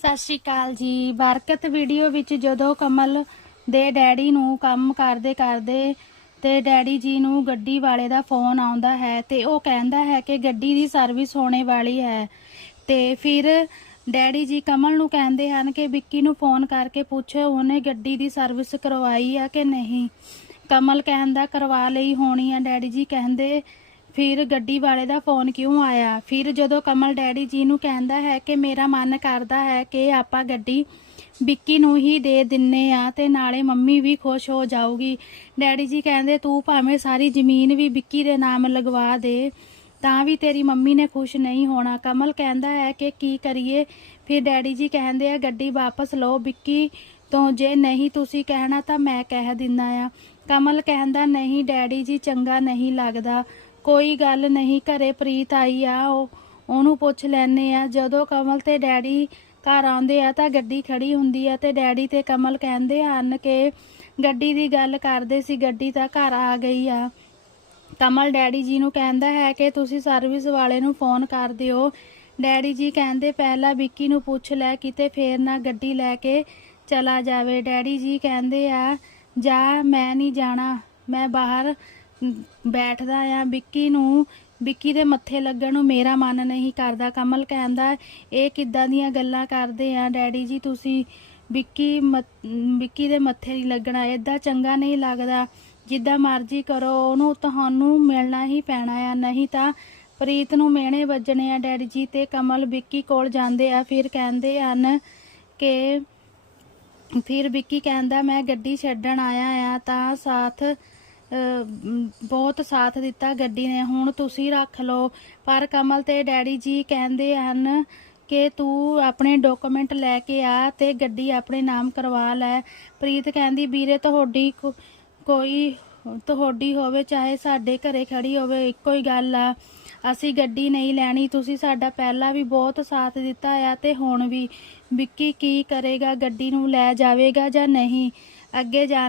ਸਤਿ ਸ਼੍ਰੀ ਅਕਾਲ ਜੀ। ਬਰਕਤ ਵੀਡੀਓ ਵਿੱਚ ਜਦੋਂ ਕਮਲ ਦੇ ਡੈਡੀ ਨੂੰ ਕੰਮ ਕਰਦੇ ਕਰਦੇ ਤੇ ਡੈਡੀ ਜੀ ਨੂੰ ਗੱਡੀ ਵਾਲੇ ਦਾ ਫੋਨ ਆਉਂਦਾ ਹੈ ਤੇ ਉਹ ਕਹਿੰਦਾ ਹੈ ਕਿ ਗੱਡੀ ਦੀ ਸਰਵਿਸ ਹੋਣੇ ਵਾਲੀ ਹੈ। ਤੇ ਫਿਰ ਡੈਡੀ ਜੀ ਕਮਲ ਨੂੰ ਕਹਿੰਦੇ ਹਨ ਕਿ ਵਿੱਕੀ ਨੂੰ ਫੋਨ ਕਰਕੇ ਪੁੱਛੋ, ਉਹਨੇ ਗੱਡੀ ਦੀ ਸਰਵਿਸ ਕਰਵਾਈ ਆ ਕਿ ਨਹੀਂ? ਕਮਲ ਕਹਿੰਦਾ, ਕਰਵਾ ਲਈ ਹੋਣੀ ਆ। ਡੈਡੀ ਜੀ ਕਹਿੰਦੇ ਫਿਰ ਗੱਡੀ ਵਾਲੇ ਦਾ ਫੋਨ ਕਿਉਂ ਆਇਆ? ਫਿਰ ਜਦੋਂ ਕਮਲ ਡੈਡੀ ਜੀ ਨੂੰ ਕਹਿੰਦਾ ਹੈ ਕਿ ਮੇਰਾ ਮਨ ਕਰਦਾ ਹੈ ਕਿ ਆਪਾਂ ਗੱਡੀ ਵਿੱਕੀ ਨੂੰ ਹੀ ਦੇ ਦਿੰਨੇ ਆ ਤੇ ਨਾਲੇ ਮੰਮੀ ਵੀ ਖੁਸ਼ ਹੋ ਜਾਊਗੀ। ਡੈਡੀ ਜੀ ਕਹਿੰਦੇ, ਤੂੰ ਭਾਵੇਂ ਸਾਰੀ ਜ਼ਮੀਨ ਵੀ ਵਿੱਕੀ ਦੇ ਨਾਮ ਲਗਵਾ ਦੇ, ਤਾਂ ਵੀ ਤੇਰੀ ਮੰਮੀ ਨੇ ਖੁਸ਼ ਨਹੀਂ ਹੋਣਾ। ਕਮਲ ਕਹਿੰਦਾ ਹੈ ਕਿ ਕੀ ਕਰੀਏ? ਫਿਰ ਡੈਡੀ ਜੀ ਕਹਿੰਦੇ ਆ, ਗੱਡੀ ਵਾਪਸ ਲਓ ਵਿੱਕੀ ਤੋਂ, ਜੇ ਨਹੀਂ ਤੁਸੀਂ ਕਹਿਣਾ ਤਾਂ ਮੈਂ ਕਹਿ ਦਿੰਦਾ ਆ। ਕਮਲ ਕਹਿੰਦਾ, ਨਹੀਂ, ਡੈਡੀ ਜੀ ਚੰਗਾ ਨਹੀਂ ਲੱਗਦਾ। ਕੋਈ ਗੱਲ ਨਹੀਂ, ਘਰੇ ਪ੍ਰੀਤ ਆਈ ਆ, ਉਹ, ਉਹਨੂੰ ਪੁੱਛ ਲੈਨੇ ਆ। ਜਦੋਂ ਕਮਲ ਤੇ ਡੈਡੀ ਘਰ ਆਉਂਦੇ ਆ ਤਾਂ ਗੱਡੀ ਖੜੀ ਹੁੰਦੀ ਆ ਤੇ ਡੈਡੀ ਤੇ ਕਮਲ ਕਹਿੰਦੇ ਹਨ ਕਿ ਗੱਡੀ ਦੀ ਗੱਲ ਕਰਦੇ ਸੀ, ਗੱਡੀ ਤਾਂ ਘਰ ਆ ਗਈ ਆ। ਕਮਲ ਡੈਡੀ ਜੀ ਨੂੰ ਕਹਿੰਦਾ ਹੈ ਕਿ ਤੁਸੀਂ ਸਰਵਿਸ ਵਾਲੇ ਨੂੰ ਫੋਨ ਕਰ ਦਿਓ। ਡੈਡੀ ਜੀ ਕਹਿੰਦੇ, ਪਹਿਲਾਂ ਵਿੱਕੀ ਨੂੰ ਪੁੱਛ ਲੈ, ਕਿਤੇ ਫੇਰ ਨਾ ਗੱਡੀ ਲੈ ਕੇ ਚਲਾ ਜਾਵੇ। ਡੈਡੀ ਜੀ ਕਹਿੰਦੇ ਆ, ਜਾ, ਮੈਂ ਨਹੀਂ ਜਾਣਾ, ਮੈਂ ਬਾਹਰ ਬੈਠਦਾ ਆ, ਵਿੱਕੀ ਨੂੰ, ਵਿੱਕੀ ਦੇ ਮੱਥੇ ਲੱਗਣ ਨੂੰ ਮੇਰਾ ਮਨ ਨਹੀਂ ਕਰਦਾ। ਕਮਲ ਕਹਿੰਦਾ, ਇਹ ਕਿੱਦਾਂ ਦੀਆਂ ਗੱਲਾਂ ਕਰਦੇ ਆ? ਡੈਡੀ ਜੀ, ਤੁਸੀਂ ਵਿੱਕੀ ਵਿੱਕੀ ਦੇ ਮੱਥੇ ਨਹੀਂ ਲੱਗਣਾ। ਏਦਾਂ ਚੰਗਾ ਨਹੀਂ ਲੱਗਦਾ। ਜਿੱਦਾਂ ਮਰਜ਼ੀ ਕਰੋ, ਉਹਨੂੰ ਤੁਹਾਨੂੰ ਮਿਲਣਾ ਹੀ ਪੈਣਾ ਆ। ਨਹੀਂ ਤਾਂ ਪ੍ਰੀਤ ਨੂੰ ਮਿਹਣੇ ਵੱਜਣੇ ਆ, ਡੈਡੀ ਜੀ। ਤੇ ਕਮਲ ਵਿੱਕੀ ਕੋਲ ਜਾਂਦੇ ਆ, ਫਿਰ ਕਹਿੰਦੇ ਹਨ ਕਿ, ਫਿਰ ਵਿੱਕੀ ਕਹਿੰਦਾ, ਮੈਂ ਗੱਡੀ ਛੱਡਣ ਆਇਆ ਆ, ਤਾਂ ਸਾਥ ਬਹੁਤ ਸਾਥ ਦਿੱਤਾ ਗੱਡੀ ਨੇ। ਹੁਣ ਤੁਸੀਂ ਰੱਖ ਲਓ। ਪਰ ਕਮਲ ਤੇ ਡੈਡੀ ਜੀ ਕਹਿੰਦੇ ਹਨ ਕਿ ਤੂੰ ਆਪਣੇ ਡਾਕੂਮੈਂਟ ਲੈ ਕੇ ਆ ਤੇ ਗੱਡੀ ਆਪਣੇ ਨਾਮ ਕਰਵਾ ਲੈ। ਪ੍ਰੀਤ ਕਹਿੰਦੀ, ਵੀਰੇ, ਤੁਹਾਡੀ ਕੋਈ ਤੁਹਾਡੀ ਹੋਵੇ, ਚਾਹੇ ਸਾਡੇ ਘਰੇ ਖੜੀ ਹੋਵੇ, ਇੱਕੋ ਹੀ ਗੱਲ ਆ। ਅਸੀਂ ਗੱਡੀ ਨਹੀਂ ਲੈਣੀ। ਤੁਸੀਂ ਸਾਡਾ ਪਹਿਲਾਂ ਵੀ ਬਹੁਤ ਸਾਥ ਦਿੱਤਾ ਆ ਤੇ ਹੁਣ ਵੀ। ਵਿੱਕੀ ਕੀ ਕਰੇਗਾ? ਗੱਡੀ ਨੂੰ ਲੈ ਜਾਵੇਗਾ ਜਾਂ ਨਹੀਂ? ਅੱਗੇ ਜਾਣ